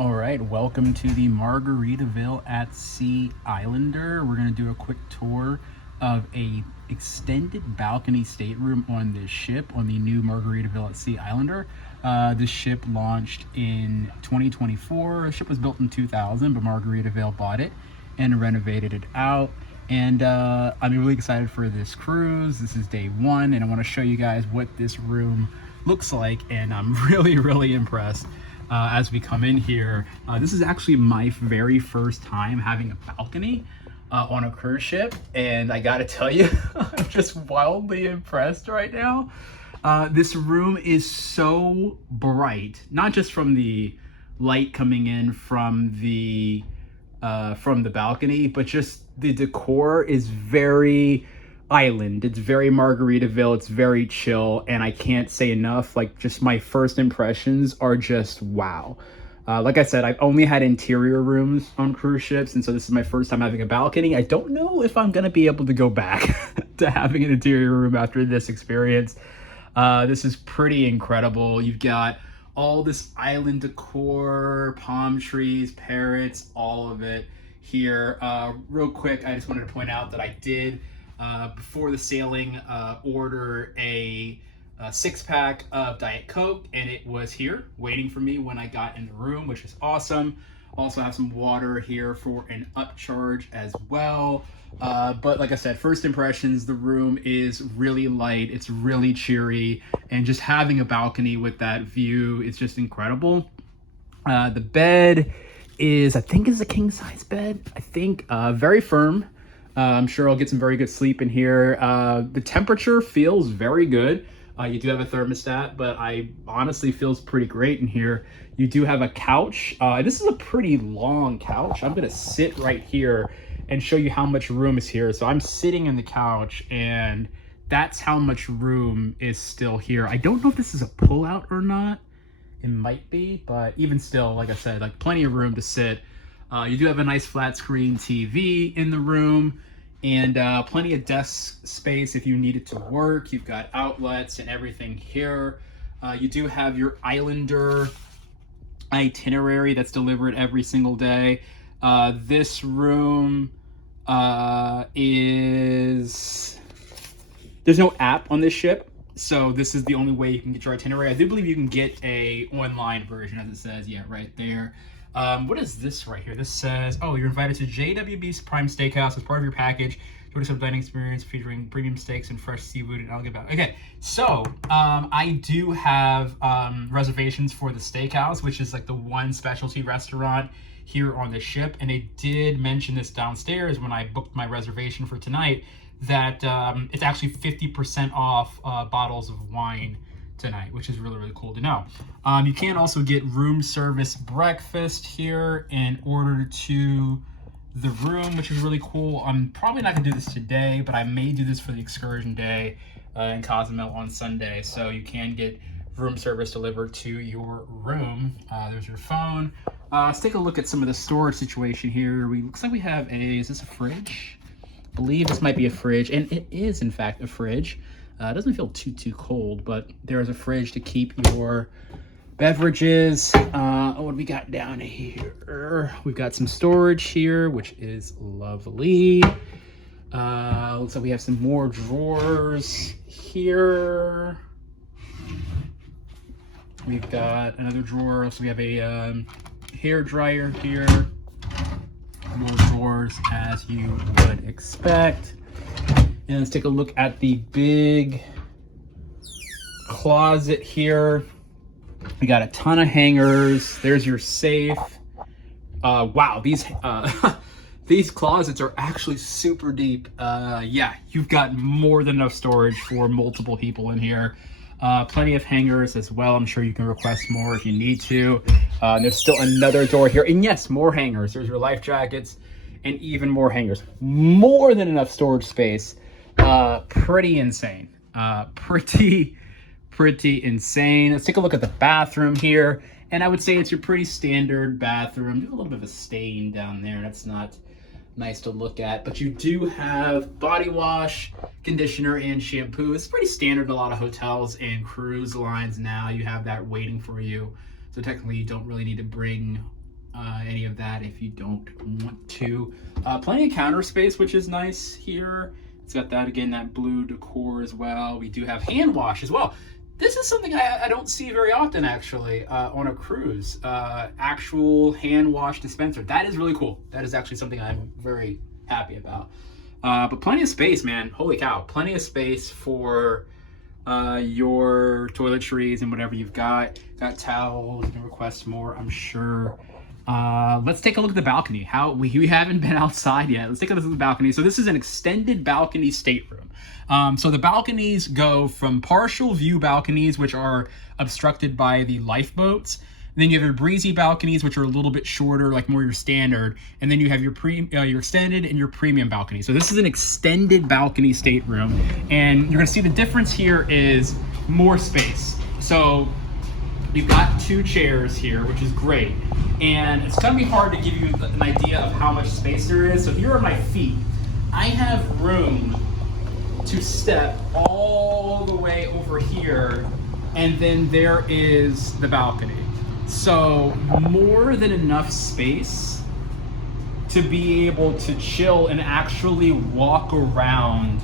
All right, welcome to the Margaritaville at Sea Islander. We're going to do a quick tour of a extended balcony stateroom on this ship on the new Margaritaville at Sea Islander. This ship launched in 2024. The ship was built in 2000, but Margaritaville bought it and renovated it out. And I'm really excited for this cruise. This is day one, and I want to show you guys what this room looks like, and I'm really impressed. As we come in here, this is actually my very first time having a balcony on a cruise ship, and I gotta tell you, I'm just wildly impressed right now. This room is so bright, not just from the light coming in from the balcony, but just the decor is very island. It's very Margaritaville. It's very chill, and I can't say enough. Like, just my first impressions are just wow. Like I said, I've only had interior rooms on cruise ships, and so this is my first time having a balcony. I don't know if I'm gonna be able to go back to having an interior room after this experience. This is pretty incredible. You've got all this island decor, palm trees, parrots, all of it here. Real quick, I just wanted to point out that I did before the sailing order a 6-pack of Diet Coke, and it was here waiting for me when I got in the room, which is awesome. Also have some water here for an upcharge as well. But like I said, first impressions, the room is really light, it's really cheery, and just having a balcony with that view is just incredible. The bed is, I think, is a king size bed. I think very firm. I'm sure I'll get some very good sleep in here. The temperature feels very good. You do have a thermostat, but I honestly feels pretty great in here. You do have a couch. This is a pretty long couch. I'm gonna sit right here and show you how much room is here. So I'm sitting in the couch, and that's how much room is still here. I don't know if this is a pull-out or not. It might be, but even still, like I said, like plenty of room to sit. You do have a nice flat screen TV in the room, and plenty of desk space if you need it to work. You've got outlets and everything here. You do have your Islander itinerary that's delivered every single day. This room there's no app on this ship, so this is the only way you can get your itinerary. I do believe you can get a online version, as it says, yeah, right there. What is this right here? This says, oh, you're invited to JWB's Prime Steakhouse as part of your package. Join a dining experience featuring premium steaks and fresh seafood and alligator. Okay, so I do have reservations for the steakhouse, which is like the one specialty restaurant here on the ship, and they did mention this downstairs when I booked my reservation for tonight, that it's actually 50% off bottles of wine tonight, which is really cool to know. You can also get room service breakfast here and order to the room, which is really cool. I'm probably not gonna do this today, but I may do this for the excursion day in Cozumel on Sunday. So you can get room service delivered to your room. There's your phone. Let's take a look at some of the storage situation here. Looks like we have is this a fridge? I believe this might be a fridge, and it is in fact a fridge. It doesn't feel too cold, but there's a fridge to keep your beverages. What do we got down here? We've got some storage here, which is lovely. Looks like we have some more drawers here. We've got another drawer. So we have a hair dryer here. More drawers as you would expect. And let's take a look at the big closet here. We got a ton of hangers. There's your safe. Wow, these these closets are actually super deep. Yeah, you've got more than enough storage for multiple people in here. Plenty of hangers as well. I'm sure you can request more if you need to. There's still another door here, and yes, more hangers. There's your life jackets and even more hangers. More than enough storage space. Pretty insane. Pretty insane. Let's take a look at the bathroom here, and I would say it's your pretty standard bathroom. There's a little bit of a stain down there. That's not nice to look at, but you do have body wash, conditioner, and shampoo. It's pretty standard in a lot of hotels and cruise lines now. You have that waiting for you, so technically you don't really need to bring any of that if you don't want to. Plenty of counter space, which is nice here. It's got that, again, that blue decor as well. We do have hand wash as well. This is something I don't see very often, actually, on a cruise. Actual hand wash dispenser. That is really cool. That is actually something I'm very happy about. But plenty of space, man. Holy cow. Plenty of space for your toiletries and whatever you've got. Got towels. You can request more, I'm sure. Let's take a look at the balcony. We haven't been outside yet. Let's take a look at the balcony. So this is an extended balcony stateroom. So the balconies go from partial view balconies, which are obstructed by the lifeboats. And then you have your breezy balconies, which are a little bit shorter, like more your standard. And then you have your extended and your premium balcony. So this is an extended balcony stateroom. And you're gonna see the difference here is more space. So you've got 2 chairs here, which is great. And it's gonna be hard to give you an idea of how much space there is. So here are my feet. I have room to step all the way over here, and then there is the balcony. So more than enough space to be able to chill and actually walk around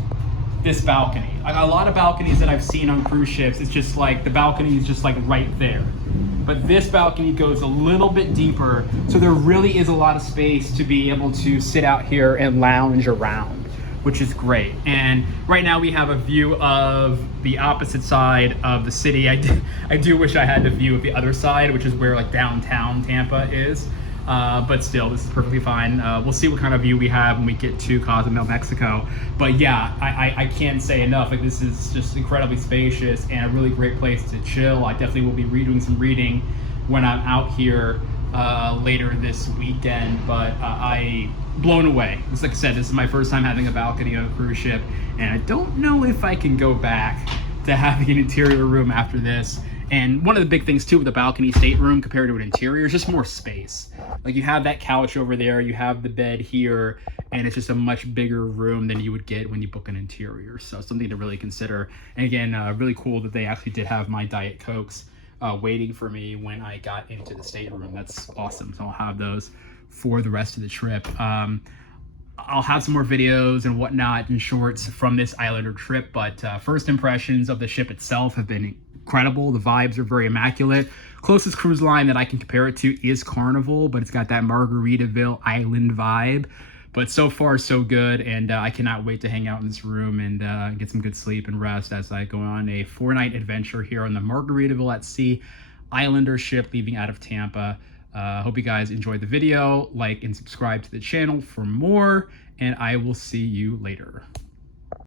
this balcony. Like a lot of balconies that I've seen on cruise ships, it's just like the balcony is just like right there. But this balcony goes a little bit deeper, so there really is a lot of space to be able to sit out here and lounge around, which is great. And right now we have a view of the opposite side of the city. I do wish I had the view of the other side, which is where like downtown Tampa is. But still, this is perfectly fine. We'll see what kind of view we have when we get to Cozumel, Mexico. But yeah, I can't say enough. Like, this is just incredibly spacious and a really great place to chill. I definitely will be redoing some reading when I'm out here later this weekend. But I blown away. Just like I said, this is my first time having a balcony on a cruise ship, and I don't know if I can go back to having an interior room after this. And one of the big things too with the balcony stateroom compared to an interior is just more space. Like, you have that couch over there, you have the bed here, and it's just a much bigger room than you would get when you book an interior. So something to really consider. And again, really cool that they actually did have my Diet Cokes waiting for me when I got into the stateroom. That's awesome. So I'll have those for the rest of the trip. I'll have some more videos and whatnot and shorts from this Islander trip, but first impressions of the ship itself have been incredible. The vibes are very immaculate. Closest cruise line that I can compare it to is Carnival, but it's got that Margaritaville island vibe. But so far, so good, and I cannot wait to hang out in this room and get some good sleep and rest as I go on a 4-night adventure here on the Margaritaville at Sea Islander ship leaving out of Tampa. Hope you guys enjoyed the video. Like and subscribe to the channel for more, and I will see you later.